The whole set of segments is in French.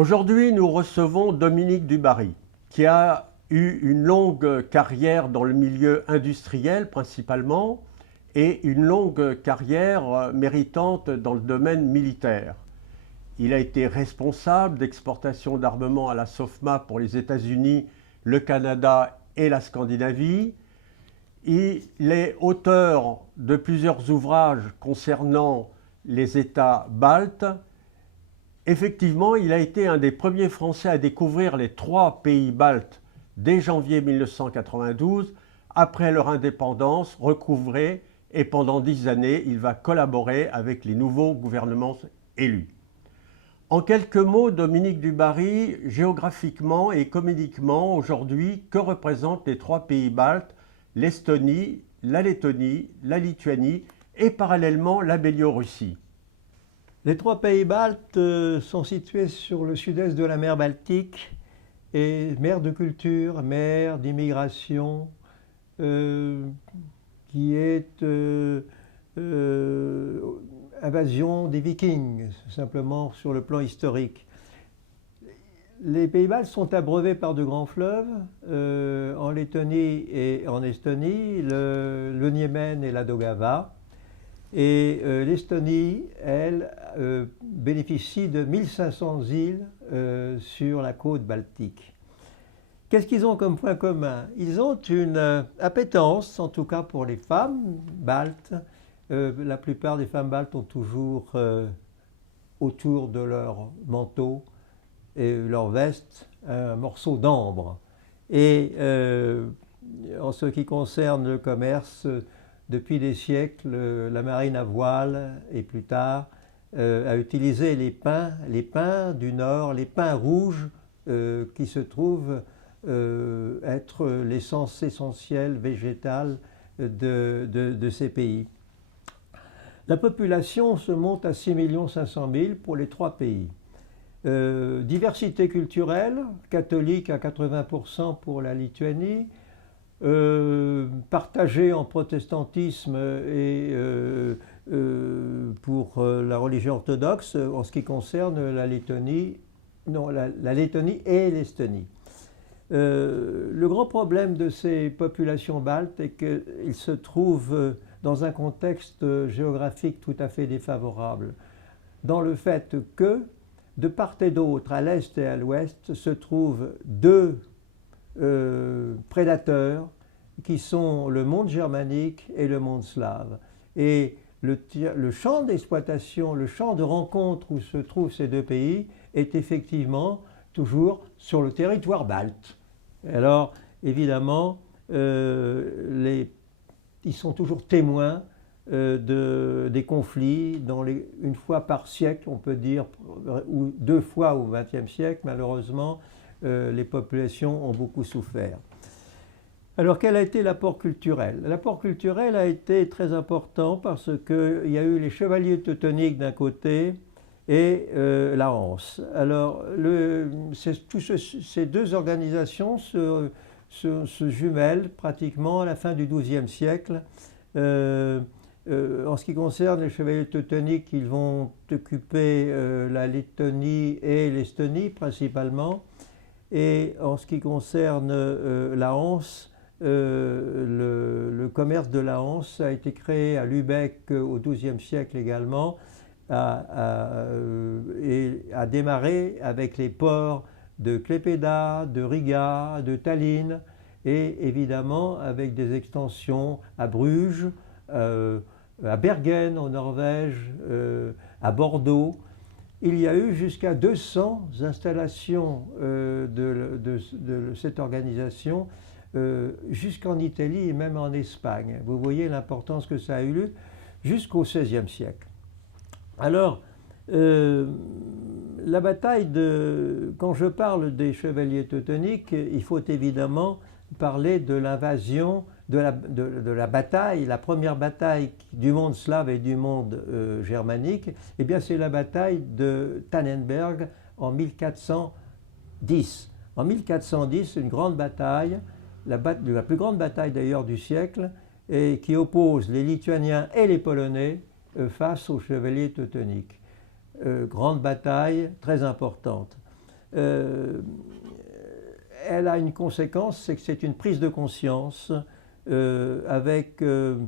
Aujourd'hui, nous recevons Dominique Dubarry, qui a eu une longue carrière dans le milieu industriel principalement et une longue carrière méritante dans le domaine militaire. Il a été responsable d'exportation d'armement à la SOFMA pour les États-Unis, le Canada et la Scandinavie. Il est auteur de plusieurs ouvrages concernant les États baltes. Effectivement, il a été un des premiers Français à découvrir les 3 pays baltes dès janvier 1992, après leur indépendance recouvrée, et pendant 10 années, il va collaborer avec les nouveaux gouvernements élus. En quelques mots, Dominique Dubarry, géographiquement et économiquement, aujourd'hui, que représentent les 3 pays baltes, l'Estonie, la Lettonie, la Lituanie et parallèlement la Biélorussie? Les 3 pays baltes sont situés sur le sud-est de la mer Baltique et mer de culture, mer d'immigration, qui est invasion des Vikings, simplement sur le plan historique. Les pays baltes sont abreuvés par de grands fleuves, en Lettonie et en Estonie, le Niémen et la Daugava. Et l'Estonie, elle, bénéficie de 1500 îles sur la côte baltique. Qu'est-ce qu'ils ont comme point commun? Ils ont une appétence, en tout cas pour les femmes baltes. La plupart des femmes baltes ont toujours autour de leur manteau et leur veste un morceau d'ambre. Et en ce qui concerne le commerce, depuis des siècles, la marine à voile et plus tard a utilisé les pins du Nord, les pins rouges qui se trouvent être l'essence essentielle végétale de ces pays. La population se monte à 6 500 000 pour les 3 pays. Diversité culturelle, catholique à 80% pour la Lituanie, partagé en protestantisme et pour la religion orthodoxe en ce qui concerne la Lettonie, la Lettonie et l'Estonie. Le grand problème de ces populations baltes est qu'ils se trouvent dans un contexte géographique tout à fait défavorable, dans le fait que de part et d'autre, à l'est et à l'ouest, se trouvent 2 prédateurs qui sont le monde germanique et le monde slave. Et le champ d'exploitation, le champ de rencontre où se trouvent ces 2 pays est effectivement toujours sur le territoire balte. Alors, évidemment, ils sont toujours témoins des conflits, une fois par siècle, on peut dire, ou 2 fois au XXe siècle, malheureusement, les populations ont beaucoup souffert. Alors, quel a été l'apport culturel? L'apport culturel a été très important parce qu'il y a eu les chevaliers teutoniques d'un côté et la Hanse. Alors, ces 2 organisations se jumellent pratiquement à la fin du XIIe siècle. En ce qui concerne les chevaliers teutoniques, ils vont occuper la Lettonie et l'Estonie principalement. Et en ce qui concerne la Hanse, le commerce de la Hanse a été créé à Lübeck au XIIe siècle également, et a démarré avec les ports de Klaipėda, de Riga, de Tallinn, et évidemment avec des extensions à Bruges, à Bergen en Norvège, à Bordeaux. Il y a eu jusqu'à 200 installations de cette organisation jusqu'en Italie et même en Espagne. Vous voyez l'importance que ça a eu jusqu'au XVIe siècle. Alors, la bataille quand je parle des chevaliers teutoniques, il faut évidemment parler de l'invasion, de la bataille, la première bataille du monde slave et du monde germanique. Eh bien, c'est la bataille de Tannenberg en 1410. En 1410, une grande bataille, la plus grande bataille d'ailleurs du siècle, et qui oppose les Lituaniens et les Polonais face aux chevaliers teutoniques. Grande bataille très importante. elle a une conséquence, c'est que c'est une prise de conscience avec que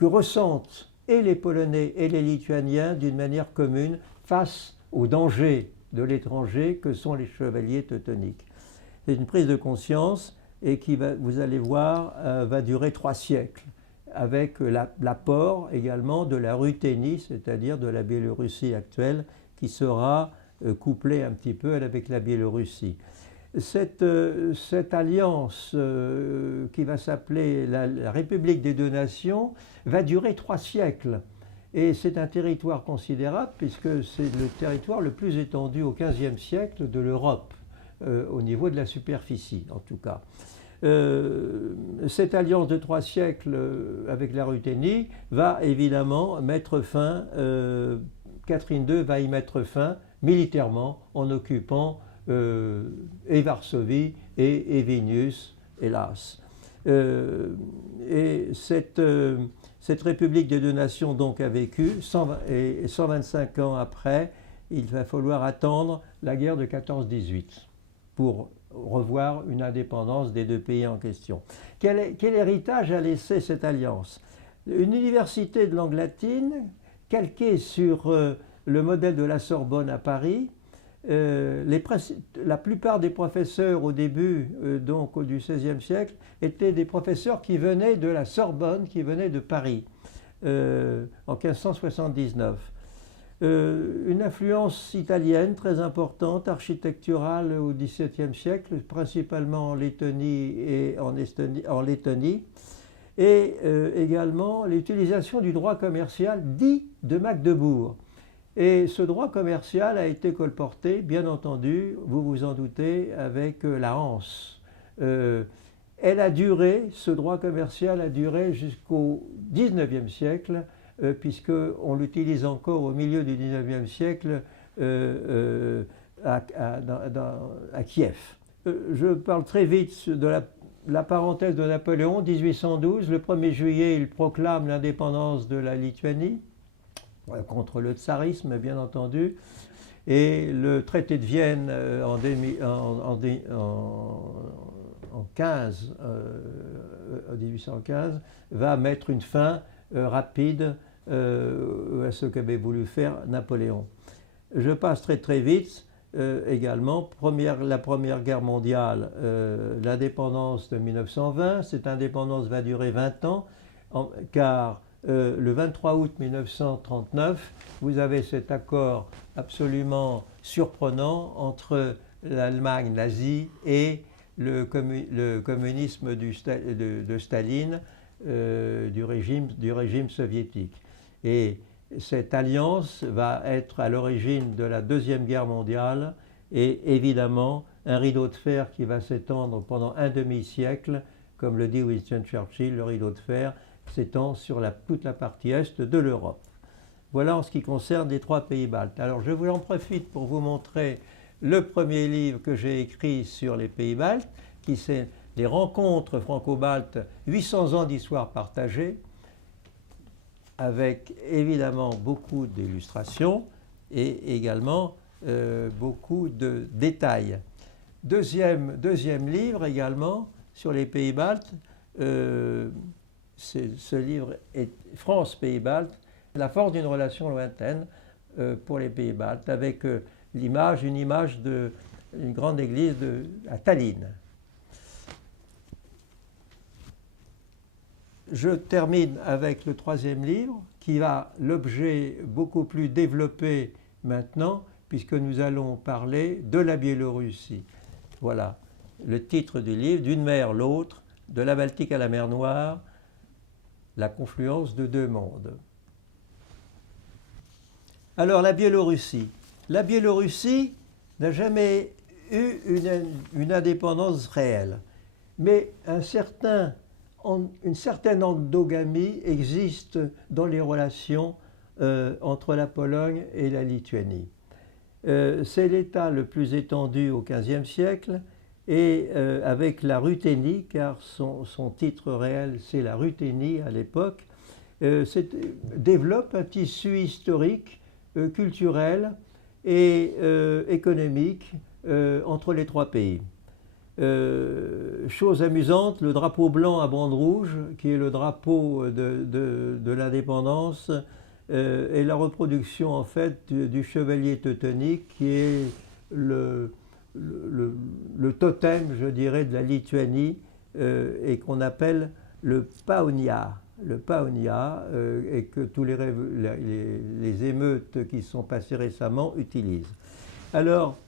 ressentent et les Polonais et les Lituaniens d'une manière commune face aux dangers de l'étranger que sont les chevaliers teutoniques. C'est une prise de conscience et qui, vous allez voir, va durer 3 siècles, avec l'apport également de la Ruthénie, c'est-à-dire de la Biélorussie actuelle, qui sera couplée un petit peu avec la Biélorussie. Cette alliance qui va s'appeler la République des deux nations va durer 3 siècles. Et c'est un territoire considérable puisque c'est le territoire le plus étendu au XVe siècle de l'Europe, au niveau de la superficie en tout cas. Cette alliance de 3 siècles avec la Ruthénie va évidemment mettre fin, Catherine II va y mettre fin militairement en occupant et Varsovie et Vilnius, hélas. Et cette République des deux nations donc a vécu, et 125 ans après, il va falloir attendre la guerre de 14-18 pour revoir une indépendance des deux pays en question. Quel héritage a laissé cette alliance? Une université de langue latine, calquée sur le modèle de la Sorbonne à Paris. La plupart des professeurs au début donc, du XVIe siècle étaient des professeurs qui venaient de la Sorbonne, qui venaient de Paris en 1579. Une influence italienne très importante, architecturale au XVIIe siècle, principalement en Lettonie et en Lettonie, et également l'utilisation du droit commercial dit de Magdebourg. Et ce droit commercial a été colporté, bien entendu, vous vous en doutez, avec la Hanse. Elle a duré, ce droit commercial a duré jusqu'au XIXe siècle, puisqu'on l'utilise encore au milieu du XIXe siècle à Kiev. Je parle très vite de la parenthèse de Napoléon, 1812. Le 1er juillet, il proclame l'indépendance de la Lituanie, contre le tsarisme, bien entendu. Et le traité de Vienne en 1815 va mettre une fin rapide à ce qu'avait voulu faire Napoléon. Je passe très vite également. La Première Guerre mondiale, l'indépendance de 1920, cette indépendance va durer 20 ans, car le 23 août 1939, vous avez cet accord absolument surprenant entre l'Allemagne nazie et le communisme de Staline, du régime soviétique. Et cette alliance va être à l'origine de la Deuxième Guerre mondiale et évidemment un rideau de fer qui va s'étendre pendant un demi-siècle, comme le dit Winston Churchill, le rideau de fer s'étend sur toute la partie est de l'Europe. Voilà en ce qui concerne les 3 pays baltes. Alors je vous en profite pour vous montrer le premier livre que j'ai écrit sur les pays baltes, qui c'est les rencontres franco-baltes, 800 ans d'histoire partagée, avec évidemment beaucoup d'illustrations et également beaucoup de détails. Deuxième livre également sur les pays baltes, ce livre est France-Pays baltes, la force d'une relation lointaine pour les pays baltes, avec une image d'une grande église à Tallinn. Je termine avec le 3e livre, qui a l'objet beaucoup plus développé maintenant, puisque nous allons parler de la Biélorussie. Voilà le titre du livre, D'une mer l'autre, de la Baltique à la mer Noire, la confluence de 2 mondes. Alors la Biélorussie. La Biélorussie n'a jamais eu une indépendance réelle, mais une certaine endogamie existe dans les relations entre la Pologne et la Lituanie. C'est l'État le plus étendu au XVe siècle et avec la Ruthénie, car son titre réel c'est la Ruthénie à l'époque, développe un tissu historique, culturel et économique entre les trois pays. Chose amusante, le drapeau blanc à bande rouge, qui est le drapeau de l'indépendance, est la reproduction en fait du chevalier teutonique, qui est le totem, je dirais, de la Lituanie, et qu'on appelle le paonia. Le paonia, et que tous les émeutes qui sont passées récemment utilisent. Alors,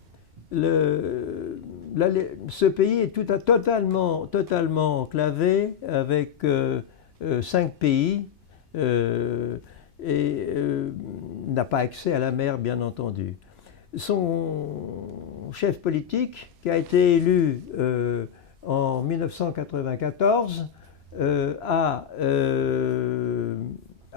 ce pays est totalement enclavé avec 5 pays et n'a pas accès à la mer, bien entendu. Son chef politique, qui a été élu en 1994, a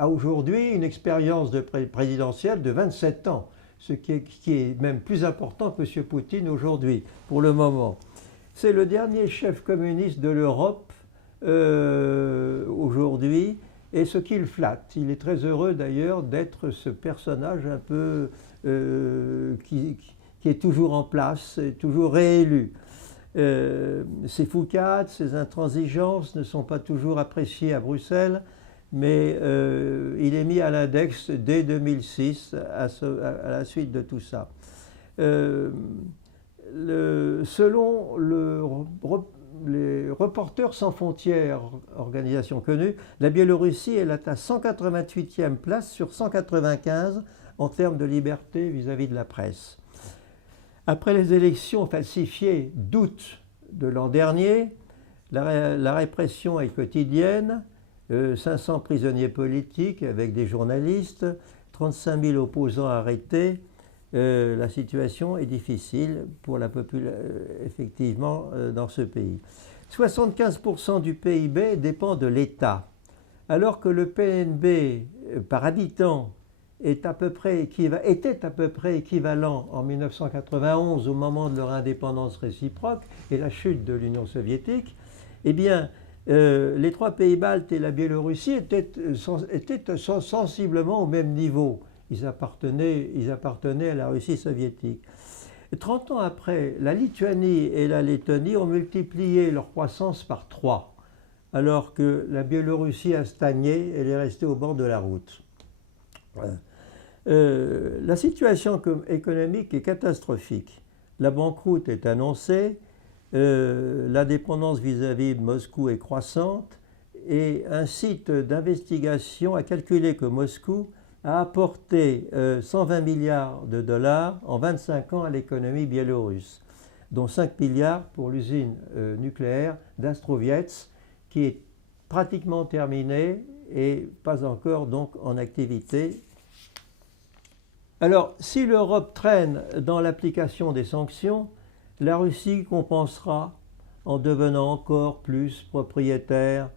aujourd'hui une expérience présidentielle de 27 ans, ce qui est même plus important que M. Poutine aujourd'hui, pour le moment. C'est le dernier chef communiste de l'Europe aujourd'hui, et ce qui le flatte. Il est très heureux d'ailleurs d'être ce personnage un peu qui est toujours en place, toujours réélu. Ses foucades, ses intransigences ne sont pas toujours appréciées à Bruxelles, mais il est mis à l'index dès 2006 à la suite de tout ça. Selon les Reporters sans frontières, organisation connue, la Biélorussie est à 188e place sur 195 en termes de liberté vis-à-vis de la presse. Après les élections falsifiées d'août de l'an dernier, la répression est quotidienne, 500 prisonniers politiques avec des journalistes, 35 000 opposants arrêtés. La situation est difficile pour la population, effectivement, dans ce pays. 75% du PIB dépend de l'État, alors que le PNB par habitant était à peu près équivalent en 1991 au moment de leur indépendance réciproque et la chute de l'Union soviétique. Eh bien, les trois pays baltes et la Biélorussie étaient sensiblement au même niveau. Ils appartenaient à la Russie soviétique. 30 ans après, la Lituanie et la Lettonie ont multiplié leur croissance par 3, alors que la Biélorussie a stagné, elle est restée au bord de la route. La situation économique est catastrophique. La banqueroute est annoncée, la dépendance vis-à-vis de Moscou est croissante, et un site d'investigation a calculé que Moscou a apporté 120 milliards de dollars en 25 ans à l'économie biélorusse, dont 5 milliards pour l'usine nucléaire d'Astroviets, qui est pratiquement terminée et pas encore donc en activité. Alors, si l'Europe traîne dans l'application des sanctions, la Russie compensera en devenant encore plus propriétaire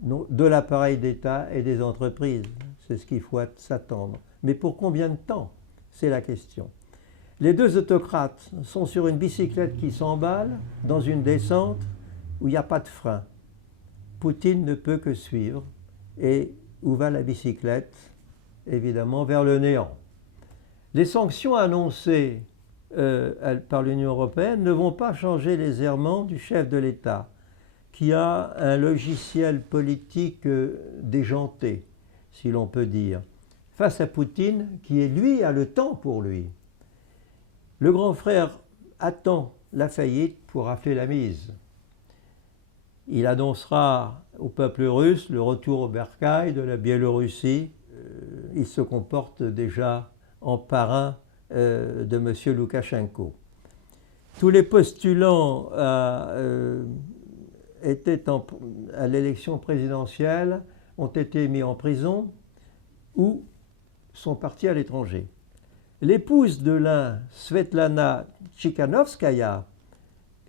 de l'appareil d'État et des entreprises. C'est ce qu'il faut s'attendre. Mais pour combien de temps? C'est la question. Les deux autocrates sont sur une bicyclette qui s'emballe dans une descente où il n'y a pas de frein. Poutine ne peut que suivre. Et où va la bicyclette? Évidemment vers le néant. Les sanctions annoncées par l'Union européenne ne vont pas changer les errements du chef de l'État, qui a un logiciel politique déjanté, si l'on peut dire, face à Poutine, qui lui a le temps pour lui. Le grand frère attend la faillite pour rafler la mise. Il annoncera au peuple russe le retour au bercail de la Biélorussie. Il se comporte déjà en parrain de M. Loukachenko. Tous les postulants à l'élection présidentielle ont été mis en prison ou sont partis à l'étranger. L'épouse de l'un, Svetlana Tsikhanovskaya,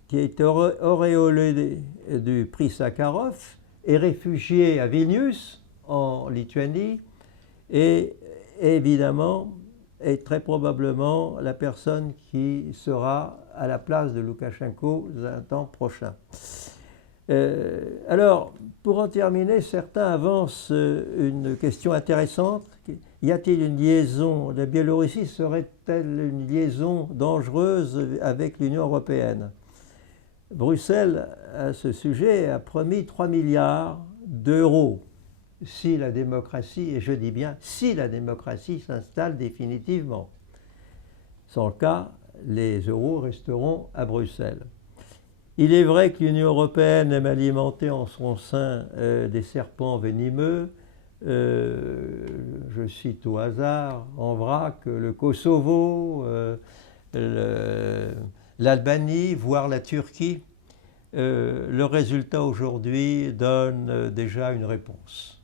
qui a été auréolée du prix Sakharov, est réfugiée à Vilnius, en Lituanie, et évidemment est très probablement la personne qui sera à la place de Loukachenko un temps prochain. Alors, pour en terminer, certains avancent une question intéressante. y a-t-il une liaison, la Biélorussie serait-elle une liaison dangereuse avec l'Union européenne? Bruxelles, à ce sujet, a promis 3 milliards d'euros si la démocratie, et je dis bien si la démocratie s'installe définitivement. Sans le cas, les euros resteront à Bruxelles. Il est vrai que l'Union européenne aime alimenter en son sein des serpents venimeux. Je cite au hasard, en vrac, le Kosovo, l'Albanie, voire la Turquie. Le résultat aujourd'hui donne déjà une réponse.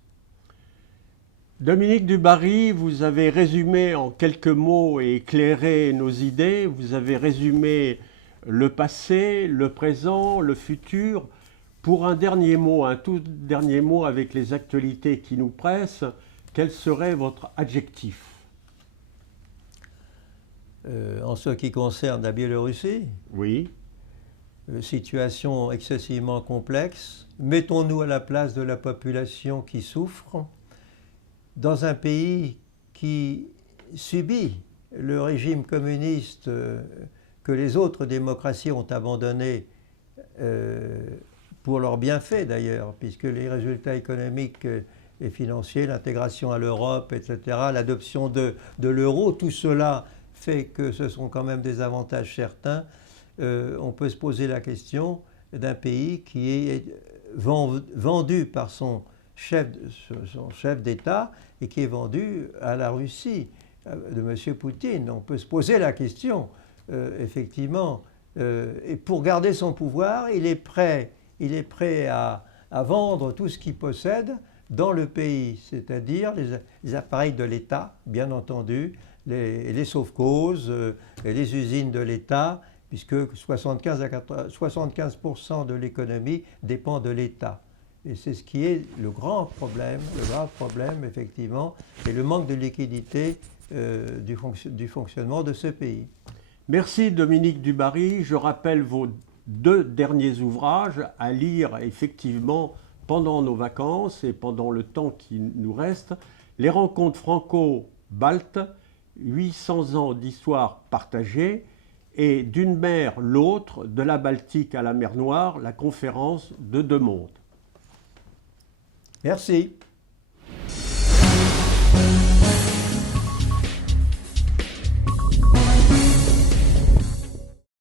Dominique Dubarry, vous avez résumé en quelques mots et éclairé nos idées. Vous avez résumé le passé, le présent, le futur. Pour un dernier mot, un tout dernier mot avec les actualités qui nous pressent, quel serait votre adjectif? En ce qui concerne la Biélorussie, oui. Situation excessivement complexe. Mettons-nous à la place de la population qui souffre. Dans un pays qui subit le régime communiste que les autres démocraties ont abandonné pour leurs bienfaits d'ailleurs, puisque les résultats économiques et financiers, l'intégration à l'Europe, etc., l'adoption de l'euro, tout cela fait que ce sont quand même des avantages certains. On peut se poser la question d'un pays qui est vendu par son chef d'État et qui est vendu à la Russie de M. Poutine. On peut se poser la question, effectivement, et pour garder son pouvoir, il est prêt à vendre tout ce qu'il possède dans le pays, c'est-à-dire les appareils de l'État, bien entendu, les sauve-causes, les usines de l'État, puisque 75% de l'économie dépend de l'État. Et c'est ce qui est le grave problème, effectivement, et le manque de liquidité du fonctionnement de ce pays. Merci Dominique Dubarry. Je rappelle vos 2 derniers ouvrages à lire effectivement pendant nos vacances et pendant le temps qui nous reste. Les rencontres franco-baltes, 800 ans d'histoire partagée, et d'une mer l'autre, de la Baltique à la mer Noire, la conférence de 2 mondes. Merci.